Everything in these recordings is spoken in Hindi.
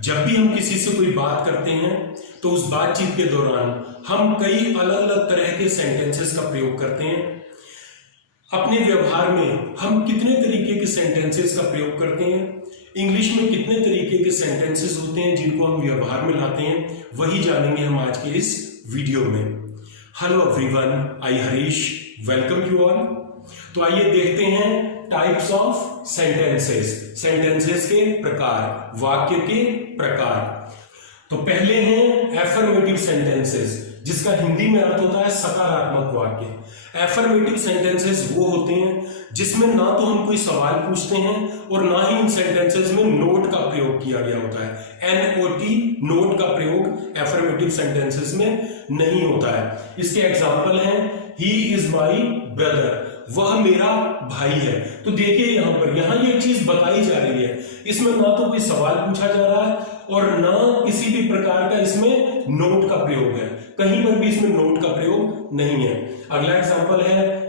जब भी हम किसी से कोई बात करते हैं तो उस बातचीत के दौरान हम कई अलग अलग तरह के सेंटेंसेस का प्रयोग करते हैं। अपने व्यवहार में हम कितने तरीके के सेंटेंसेस का प्रयोग करते हैं, इंग्लिश में कितने तरीके के सेंटेंसेस होते हैं जिनको हम व्यवहार में लाते हैं, वही जानेंगे हम आज के इस वीडियो में। Hello everyone, I Harish, welcome you all. तो आइए देखते हैं टाइप्स ऑफ सेंटेंसेस, सेंटेंसेस के प्रकार, वाक्य के प्रकार। तो पहले हैं एफर्मेटिव सेंटेंसेस, जिसका हिंदी में अर्थ होता है सकारात्मक वाक्य। एफर्मेटिव सेंटेंसेस वो होते हैं जिसमें ना तो हम कोई सवाल पूछते हैं और ना ही इन सेंटेंसेस में नोट का प्रयोग किया गया होता है। NOT, नोट का प्रयोग एफर्मेटिव सेंटेंसेस में नहीं होता है। इसके एग्जाम्पल हैं ही इज माई ब्रदर, वह मेरा भाई है। तो देखिए यहाँ ये चीज बताई जा रही है, इसमें ना तो कोई सवाल पूछा जा रहा है और ना किसी भी प्रकार का इसमें नोट का प्रयोग है, कहीं पर भी इसमें नोट का प्रयोग नहीं है। अगला एग्जांपल है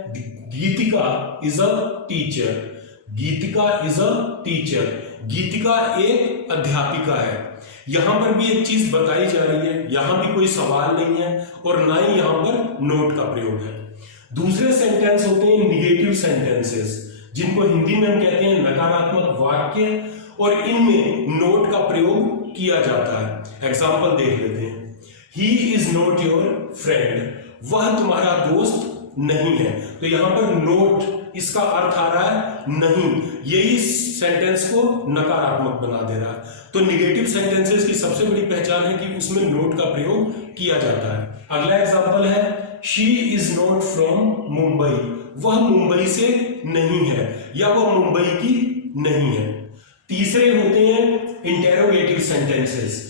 Geetika is a teacher. Geetika is a teacher, Geetika एक अध्यापिका है। यहां पर भी एक चीज बताई जा रही है, यहां भी कोई सवाल नहीं है और ना ही यहां पर नोट का प्रयोग है। दूसरे सेंटेंस होते हैं निगेटिव सेंटेंसेस, जिनको हिंदी में हम कहते हैं नकारात्मक वाक्य, और इनमें नोट का प्रयोग किया जाता है। एग्जाम्पल देख लेते हैं। He is not your friend, वह तुम्हारा दोस्त नहीं है। तो यहां पर नोट, इसका अर्थ आ रहा है नहीं, यही सेंटेंस को नकारात्मक बना दे रहा है। तो निगेटिव सेंटेंसेस की सबसे बड़ी पहचान है कि उसमें नोट का प्रयोग किया जाता है। अगला एग्जाम्पल है she is not from Mumbai, वह मुंबई से नहीं है या वह मुंबई की नहीं है। तीसरे होते हैं इंटेरोगेटिव सेंटेंसेस,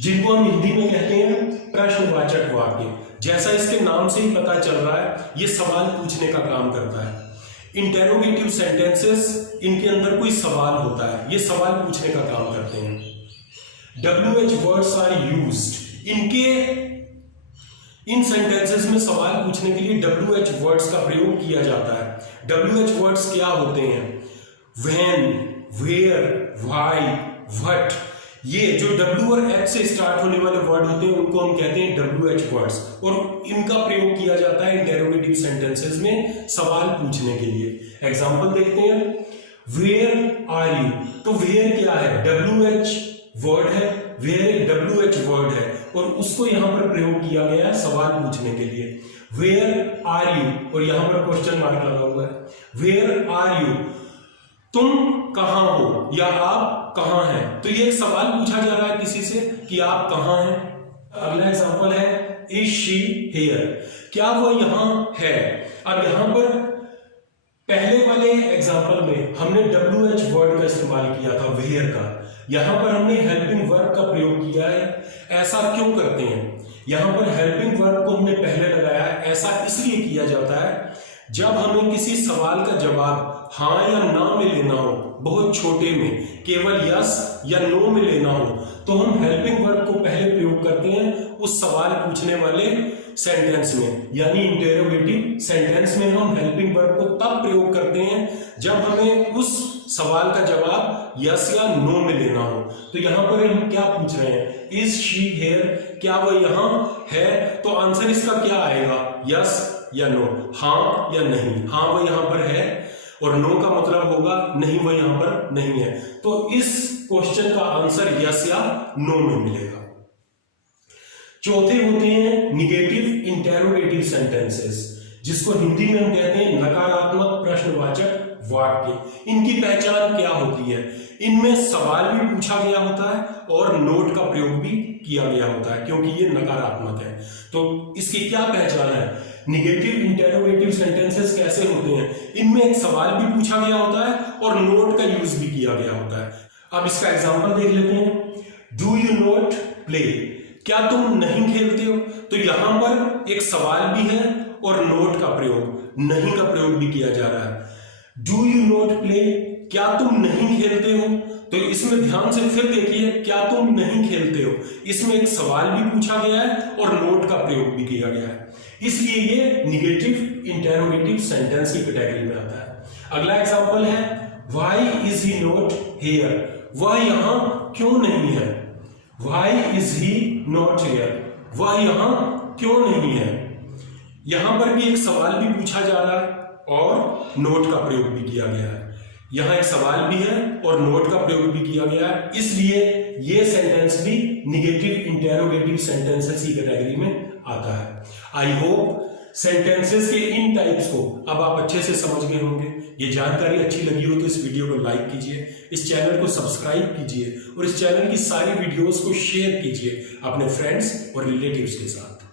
जिनको हम हिंदी में कहते हैं प्रश्नवाचक वाक्य। जैसा इसके नाम से ही पता चल रहा है, ये सवाल पूछने का काम करता है। इंटेरोगेटिव सेंटेंसेस, इनके अंदर कोई सवाल होता है, ये सवाल पूछने का काम करते हैं। WH words are used, in sentences में सवाल पूछने के लिए WH वर्ड्स का प्रयोग किया जाता है। WH वर्ड्स क्या होते हैं? व्हेन, वेयर, व्हाई, व्हाट, ये जो W और H से स्टार्ट होने वाले वर्ड होते हैं उनको हम कहते हैं WH वर्ड्स, और इनका प्रयोग किया जाता है इंटेरोगेटिव सेंटेंसेस में सवाल पूछने के लिए। एग्जांपल देखते हैं। वेयर आर यू, तो वेयर क्या है? WH वर्ड है, वेयर एक WH वर्ड है और उसको यहां पर प्रयोग किया गया है सवाल पूछने के लिए। वेयर आर यू, और यहां पर क्वेश्चन मार्क लगा हुआ है। वेयर आर यू, तुम कहां हो या आप कहां हैं। तो ये सवाल पूछा जा रहा है किसी से कि आप कहां हैं। अगला एग्जांपल है इज शी हियर, क्या वह यहां है। अब यहां पर पहले वाले एग्जांपल में हमने WH वर्ड का इस्तेमाल किया था, वेयर का। यहां पर हमने हेल्पिंग वर्ब का प्रयोग किया है। ऐसा क्यों करते हैं? यहां पर हेल्पिंग वर्ब को हमने पहले लगाया है। ऐसा इसलिए किया जाता है जब हमें किसी सवाल का जवाब हाँ या ना में लेना हो, बहुत छोटे में, केवल यस या नो में लेना हो, तो हम हेल्पिंग वर्ब को पहले प्रयोग करते हैं उस सवाल पूछने वाले सेंटेंस में। यानी इंटेरोगेटिव सेंटेंस में हम हेल्पिंग वर्ब को तब प्रयोग करते हैं जब हमें उस सवाल का जवाब यस या नो में लेना हो। तो यहां पर हम क्या पूछ रहे हैं? इज शी हियर, क्या वह यहां है। तो आंसर इसका क्या आएगा? यस या नो, हाँ या नहीं। हाँ वह यहां पर है और नो का मतलब होगा नहीं, वह यहां पर नहीं है। तो इस क्वेश्चन का आंसर यस या नो में मिलेगा। चौथे होते हैं निगेटिव इंटेरोगेटिव सेंटेंसेस, जिसको हिंदी में हम कहते हैं नकारात्मक प्रश्नवाचक वाक्य। इनकी पहचान क्या होती है? इनमें सवाल भी पूछा गया होता है और नोट का प्रयोग भी किया गया होता है, क्योंकि ये नकारात्मक है। तो इसकी क्या पहचान है? निगेटिव इंटेरोगेटिव सेंटेंसेस कैसे होते हैं? इनमें एक सवाल भी पूछा गया होता है और नोट का यूज भी किया गया होता है। अब इसका एग्जांपल देख लेते हैं। डू यू नॉट प्ले, क्या तुम नहीं खेलते हो। तो यहां पर एक सवाल भी है और नोट का प्रयोग, नहीं का प्रयोग भी किया जा रहा है। डू यू नॉट प्ले, क्या तुम नहीं खेलते हो। तो इसमें ध्यान से फिर देखिए, क्या तुम नहीं खेलते हो, इसमें एक सवाल भी पूछा गया है और नोट का प्रयोग भी किया गया है, इसलिए ये निगेटिव इंटेरोगेटिव सेंटेंस की कैटेगरी में आता है। अगला एग्जांपल है why is he not here, वह यहां क्यों नहीं है। Why is he not here? वह यहां क्यों नहीं है? यहां पर भी एक सवाल भी पूछा जा रहा है और नोट का प्रयोग भी किया गया है। यहां एक सवाल भी है और नोट का प्रयोग भी किया गया है, इसलिए ये सेंटेंस भी निगेटिव इंटेरोगेटिव सेंटेंसेस की कैटेगरी में आता है। आई होप सेंटेंसेस के इन टाइप्स को अब आप अच्छे से समझ गए होंगे। ये जानकारी अच्छी लगी हो तो इस वीडियो को लाइक कीजिए, इस चैनल को सब्सक्राइब कीजिए और इस चैनल की सारी वीडियोस को शेयर कीजिए अपने फ्रेंड्स और रिलेटिव्स के साथ।